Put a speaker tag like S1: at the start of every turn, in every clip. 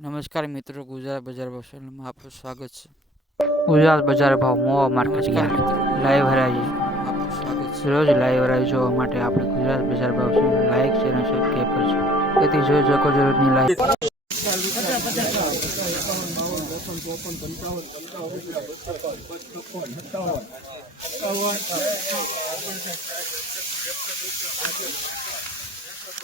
S1: નમસ્કાર મિત્રો ગુજરાત બજાર ભાવ ચેનલમાં આપનું સ્વાગત છે.
S2: ગુજરાત બજાર ભાવ મોવા માર્કેટ લાઈવ
S1: છે.
S2: રોજ લાઈવ હરાજી જોવા માટે આપણે ગુજરાત બજાર ભાવ ચેનલ લાઈક છે અને સબસ્ક્રાઈબ કરજો. તેથી જોઈ શકો છો રોજની લાઈવ.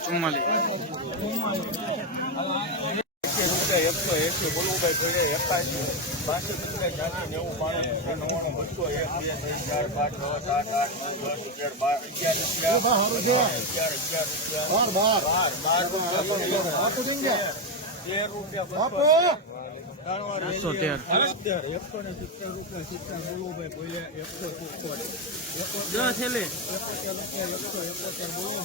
S3: ચુમ્માલીસ
S4: એકસો એસી બોલુભાઈ જોડે એકાસી બાસી પચાસ ચારસો નેવું પાણી નવ્વાણું બસો એક બે ત્રણ ચાર પાંચ છ સાત આઠ નવ દસ અગિયાર બાર. અગિયાર રૂપિયા અગિયાર અગિયાર રૂપિયા બાર બાર. બાર રૂપિયા તેર રૂપિયા બસો
S3: તેર
S4: એકસો ને સિત્તેર રૂપિયા સિત્તેર બોલુભાઈ બોલ્યા એકસો સિત્તેર
S3: દસ
S4: રૂપિયા એકસો એકોતેર બોલો.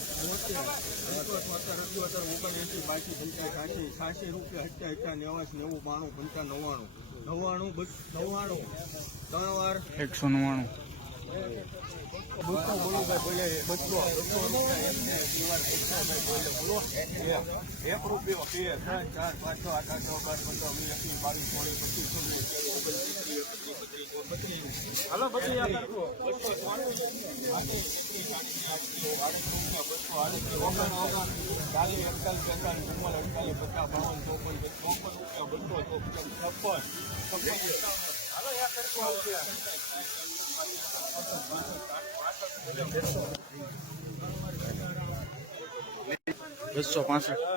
S4: બોતેર ઓગણએંસી બાસી પંચાસ છ્યાસી છ્યાસી રૂપિયા અઠ્યા અઠ્યા નેવાસ નેવું બાણું પંચા નવ્વાણું. નવ્વાણું નવ્વાણું. ત્રણ વાર
S3: એકસો નવ્વાણું.
S4: એક રૂપિયો બે ત્રણ ચાર પાંચ છ આઠ આઠ નવ બાર પંદર વીસ એકવીસ બાવીસ ચોવીસ પચીસ બસો આડત્રીસ ઓગણ ઓગણ ચાલીસ એકતાલીસ બેતાલીસ ચુમ્માલીસ અડતાલીસ પચાસ બાવન ચોપન ચોપન રૂપિયા બસો ચોપન છપ્પન હાલો યા કરજો રૂપિયા
S3: બસો પાસઠ.